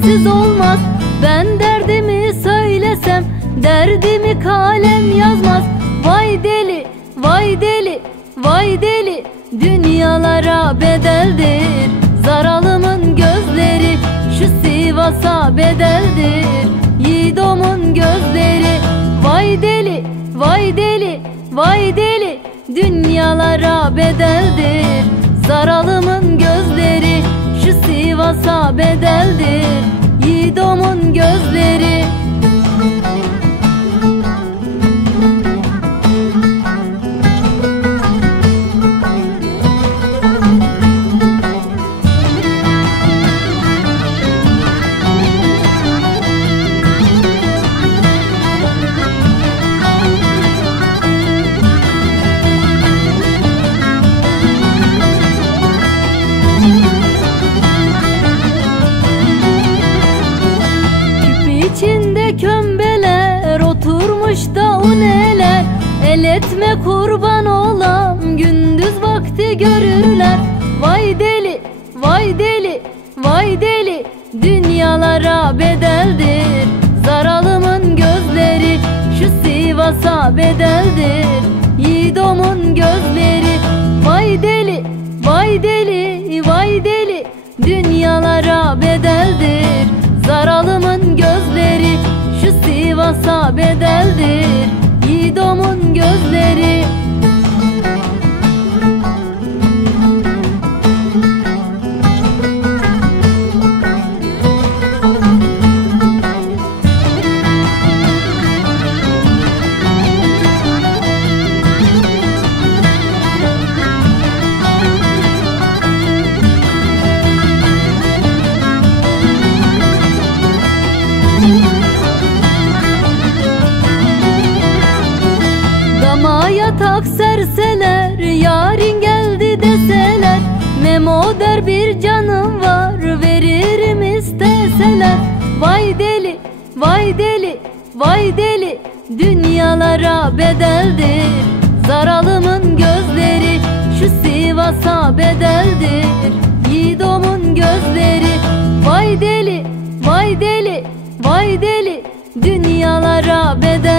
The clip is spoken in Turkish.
sensiz olmaz. Ben derdimi söylesem derdimi kalem yazmaz. Vay deli, vay deli, vay deli, dünyalara bedeldir zaralımın gözleri. Şu Sivas'a bedeldir yiğidomun gözleri. Vay deli, vay deli, vay deli, dünyalara bedeldir zaralımın gözleri. Şu Sivas'a bedeldir yiğidomun gözleri. İçinde kömbeler oturmuş da o neler. El etme kurban olam, gündüz vakti görürler. Vay deli, vay deli, vay deli, dünyalara bedeldir zaralımın gözleri. Şu Sivas'a bedeldir yiğidomun gözleri. Vay deli, vay deli, vay deli, dünyalara bedeldir zaralımın gözleri. Şu Sivas'a bedeldir yiğidomun gözleri. Dama yatak serseler, yarın geldi deseler. Memo der bir canım var, veririm isteseler. Vay deli, vay deli, vay deli, dünyalara bedeldir zaralımın gözleri. Şu Sivas'a bedeldir yiğidomun gözleri. Vay deli, vay deli, vay deli, dünyalara bedeldir